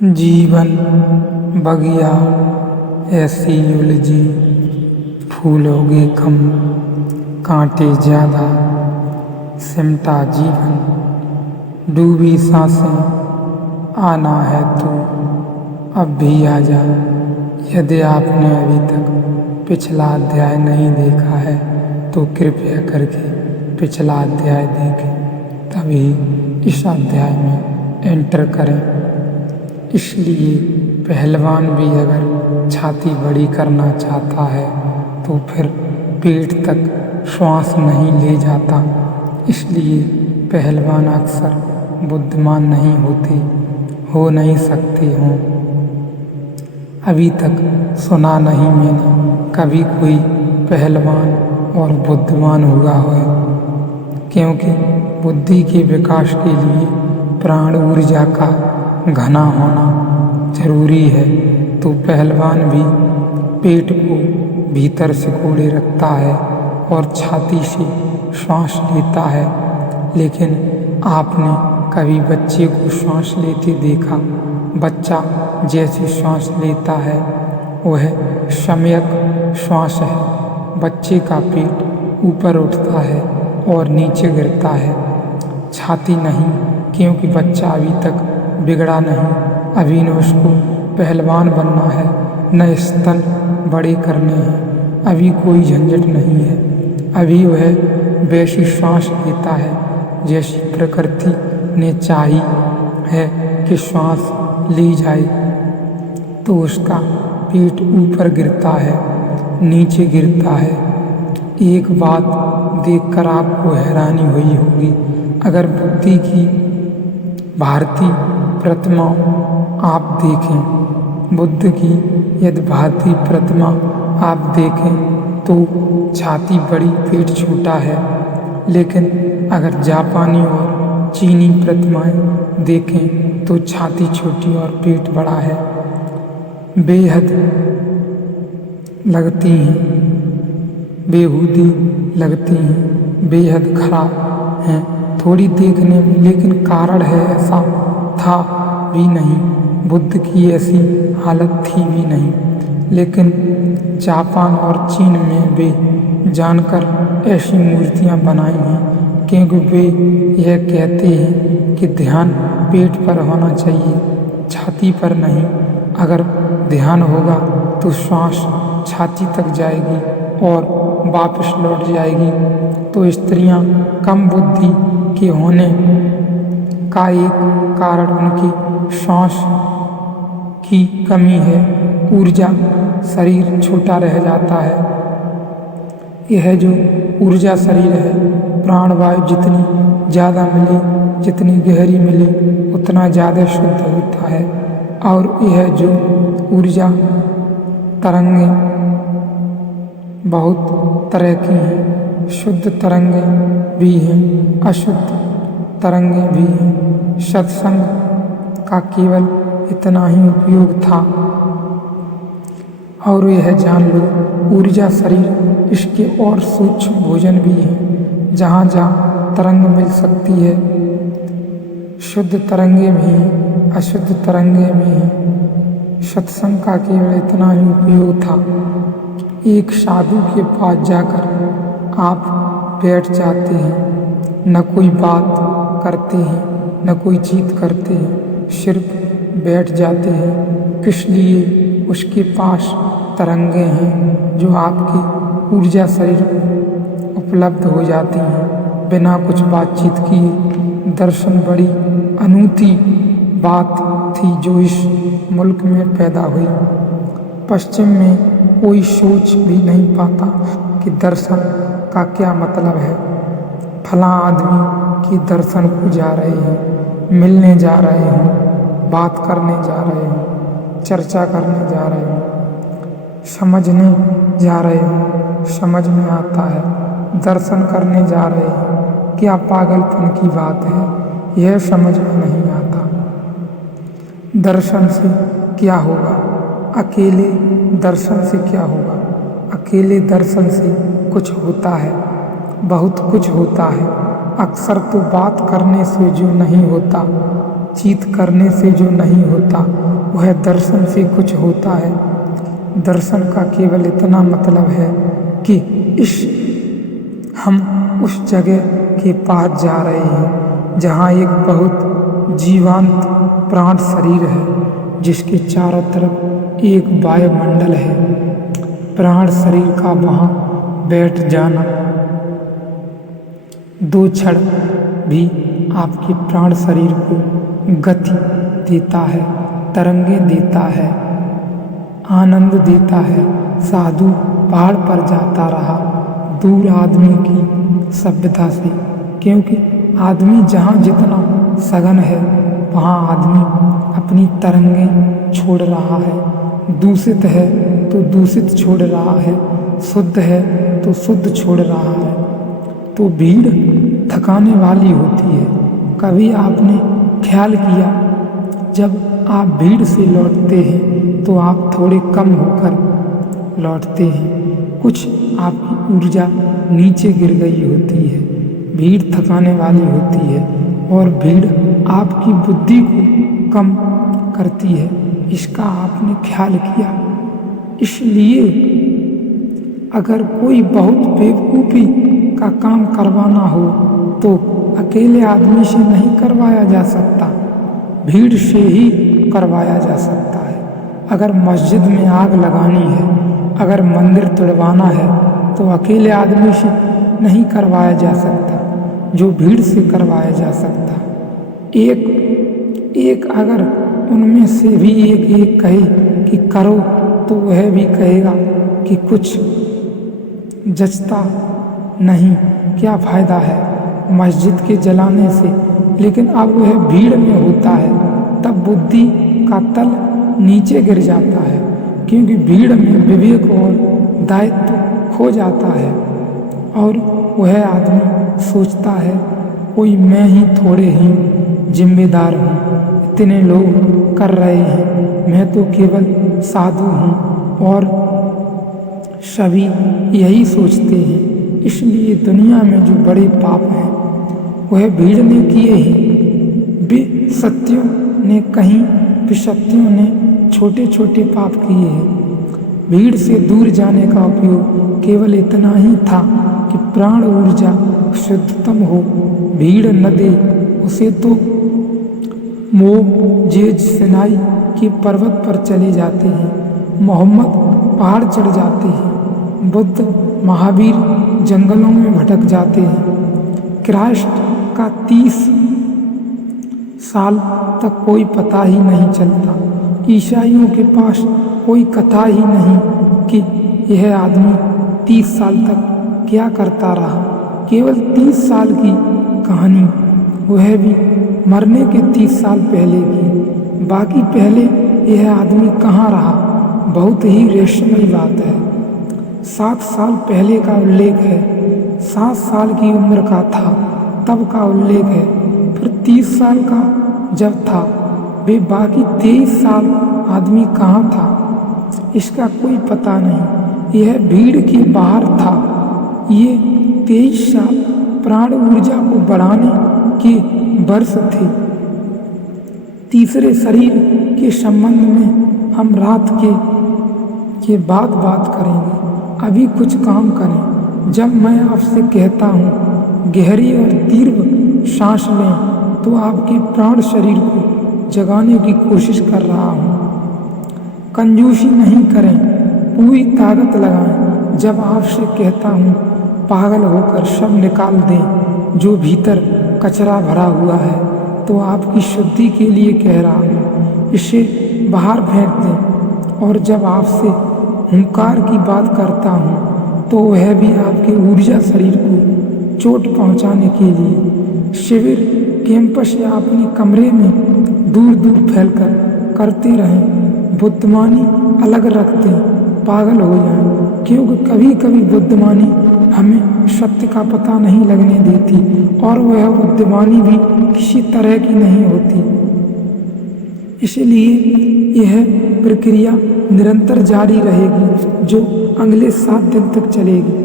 जीवन बगिया ऐसी उलझी, फूलोगे कम कांटे ज़्यादा, सिमटा जीवन डूबी सांसें आना है तो अब भी आ जा। यदि आपने अभी तक पिछला अध्याय नहीं देखा है तो कृपया करके पिछला अध्याय देखें, तभी इस अध्याय में एंटर करें। इसलिए पहलवान भी अगर छाती बड़ी करना चाहता है तो फिर पेट तक श्वास नहीं ले जाता। इसलिए पहलवान अक्सर बुद्धिमान नहीं होते, हो नहीं सकते हों। अभी तक सुना नहीं मैंने कभी कोई पहलवान और बुद्धिमान हुआ है, क्योंकि बुद्धि के विकास के लिए प्राण ऊर्जा का घना होना जरूरी है। तो पहलवान भी पेट को भीतर सिकोड़े रखता है और छाती से श्वास लेता है। लेकिन आपने कभी बच्चे को श्वास लेते देखा? बच्चा जैसी श्वास लेता है वह सम्यक श्वास है। बच्चे का पेट ऊपर उठता है और नीचे गिरता है, छाती नहीं, क्योंकि बच्चा अभी तक बिगड़ा नहीं। अभी न उसको पहलवान बनना है, न स्तन बड़े करने हैं। अभी कोई झंझट नहीं है। अभी वह वैसी श्वास लेता है जैसी प्रकृति ने चाही है कि श्वास ली जाए। तो उसका पेट ऊपर गिरता है, नीचे गिरता है। एक बात देखकर आपको हैरानी हुई होगी, अगर बुद्धि की भारतीय प्रतिमा आप देखें, बुद्ध की यदि भारतीय प्रतिमा आप देखें तो छाती बड़ी पेट छोटा है। लेकिन अगर जापानी और चीनी प्रतिमाएं देखें तो छाती छोटी और पेट बड़ा है। बेहद लगती हैं, बेहूदी लगती हैं, बेहद खराब हैं थोड़ी देखने में, लेकिन कारण है ऐसा था भी नहीं, बुद्ध की ऐसी हालत थी भी नहीं। लेकिन जापान और चीन में वे जानकर ऐसी मूर्तियां बनाई हैं, क्योंकि वे यह कहते हैं कि ध्यान पेट पर होना चाहिए, छाती पर नहीं। अगर ध्यान होगा तो श्वास छाती तक जाएगी और वापस लौट जाएगी। तो स्त्रियां कम बुद्धि के होने का एक कारण उनकी श्वास की कमी है। ऊर्जा शरीर छोटा रह जाता है। यह जो ऊर्जा शरीर है, प्राणवायु जितनी ज़्यादा मिले, जितनी गहरी मिले, उतना ज़्यादा शुद्ध होता है। और यह जो ऊर्जा तरंगें बहुत तरह की हैं, शुद्ध तरंगें भी हैं, अशुद्ध तरंगें भी हैं। सत्संग का केवल इतना ही उपयोग था। और यह जान लो, ऊर्जा शरीर इसके और सूक्ष्म भोजन भी है, जहाँ जहाँ तरंग मिल सकती है। शुद्ध तरंगे भी हैं, अशुद्ध तरंगे भी हैं। सत्संग का केवल इतना ही उपयोग था। एक साधु के पास जाकर आप बैठ जाते हैं, न कोई बात करते हैं, न कोई चीत करते हैं, सिर्फ बैठ जाते हैं। किस लिए? उसके पास तरंगे हैं जो आपकी ऊर्जा शरीर उपलब्ध हो जाती हैं बिना कुछ बातचीत किए। दर्शन बड़ी अनूठी बात थी जो इस मुल्क में पैदा हुई। पश्चिम में कोई सोच भी नहीं पाता कि दर्शन का क्या मतलब है। फला आदमी के दर्शन को जा रहे हैं, मिलने जा रहे हैं, बात करने जा रहे हैं, चर्चा करने जा रहे हैं, समझने जा रहे हैं, समझ में आता है। दर्शन करने जा रहे हैं, क्या पागलपन की बात है, यह समझ में नहीं आता। दर्शन से क्या होगा? अकेले दर्शन से क्या होगा? अकेले दर्शन से कुछ होता है, बहुत कुछ होता है। अक्सर तो बात करने से जो नहीं होता बातचीत करने से जो नहीं होता वह दर्शन से कुछ होता है। दर्शन का केवल इतना मतलब है कि हम उस जगह के पास जा रहे हैं जहाँ एक बहुत जीवंत प्राण शरीर है जिसके चारों तरफ एक वायुमंडल है। प्राण शरीर का वहाँ बैठ जाना 2 क्षण भी आपके प्राण शरीर को गति देता है, तरंगें देता है, आनंद देता है। साधु पहाड़ पर जाता रहा दूर आदमी की सभ्यता से, क्योंकि आदमी जहाँ जितना सघन है वहाँ आदमी अपनी तरंगें छोड़ रहा है। दूषित है तो दूषित छोड़ रहा है, शुद्ध है तो शुद्ध छोड़ रहा है। तो भीड़ थकाने वाली होती है। कभी आपने ख्याल किया जब आप भीड़ से लौटते हैं तो आप थोड़े कम होकर लौटते हैं, कुछ आपकी ऊर्जा नीचे गिर गई होती है। भीड़ थकाने वाली होती है और भीड़ आपकी बुद्धि को कम करती है। इसका आपने ख्याल किया? इसलिए अगर कोई बहुत बेवकूफ़ी का काम करवाना हो तो अकेले आदमी से नहीं करवाया जा सकता, भीड़ से ही करवाया जा सकता है। अगर मस्जिद में आग लगानी है, अगर मंदिर तोड़वाना है तो अकेले आदमी से नहीं करवाया जा सकता, जो भीड़ से करवाया जा सकता। एक अगर उनमें से भी एक कहे कि करो तो वह भी कहेगा कि कुछ जचता नहीं, क्या फ़ायदा है मस्जिद के जलाने से। लेकिन अब वह भीड़ में होता है तब बुद्धि का तल नीचे गिर जाता है, क्योंकि भीड़ में विवेक और दायित्व खो जाता है और वह आदमी सोचता है कोई मैं ही थोड़े ही जिम्मेदार हूँ, इतने लोग कर रहे हैं, मैं तो केवल साधु हूँ। और सभी यही सोचते हैं। इसलिए दुनिया में जो बड़े पाप हैं वह भीड़ ने किए हैं। विसत्यों ने कहीं विसत्यों ने छोटे छोटे पाप किए हैं। भीड़ से दूर जाने का उपयोग केवल इतना ही था कि प्राण ऊर्जा शुद्धतम हो। भीड़ न दे उसे तो मोजेज सिनाई के पर्वत पर चले जाते हैं, मोहम्मद पहाड़ चढ़ जाते हैं, बुद्ध महावीर जंगलों में भटक जाते हैं। क्राइस्ट का 30 साल तक कोई पता ही नहीं चलता। ईसाइयों के पास कोई कथा ही नहीं कि यह आदमी 30 साल तक क्या करता रहा। केवल 30 साल की कहानी, वह भी मरने के 30 साल पहले की। बाकी पहले यह आदमी कहाँ रहा, बहुत ही रहस्यमयी बात है। 7 साल पहले का उल्लेख है, 7 साल की उम्र का था तब का उल्लेख है। फिर 30 साल का जब था, वे बाकी 23 साल आदमी कहाँ था, इसका कोई पता नहीं। यह भीड़ के बाहर था। ये 23 साल प्राण ऊर्जा को बढ़ाने के वर्ष थे। तीसरे शरीर के संबंध में हम रात के बाद बात करेंगे। अभी कुछ काम करें। जब मैं आपसे कहता हूँ गहरी और तीव्र सांस लें तो आपके प्राण शरीर को जगाने की कोशिश कर रहा हूँ। कंजूसी नहीं करें, पूरी ताकत लगाएं। जब आपसे कहता हूँ पागल होकर सब निकाल दें जो भीतर कचरा भरा हुआ है, तो आपकी शुद्धि के लिए कह रहा हूँ, इसे बाहर फेंक दें। और जब आपसे हुंकार की बात करता हूँ तो वह भी आपके ऊर्जा शरीर को चोट पहुँचाने के लिए। शिविर कैंपस या अपने कमरे में दूर दूर फैलकर करते रहें। बुद्धिमानी अलग रखते पागल हो जाएं, क्योंकि कभी कभी बुद्धिमानी हमें सत्य का पता नहीं लगने देती और वह बुद्धिमानी भी किसी तरह की नहीं होती। इसलिए यह प्रक्रिया निरंतर जारी रहेगी जो अगले 7 दिन तक चलेगी।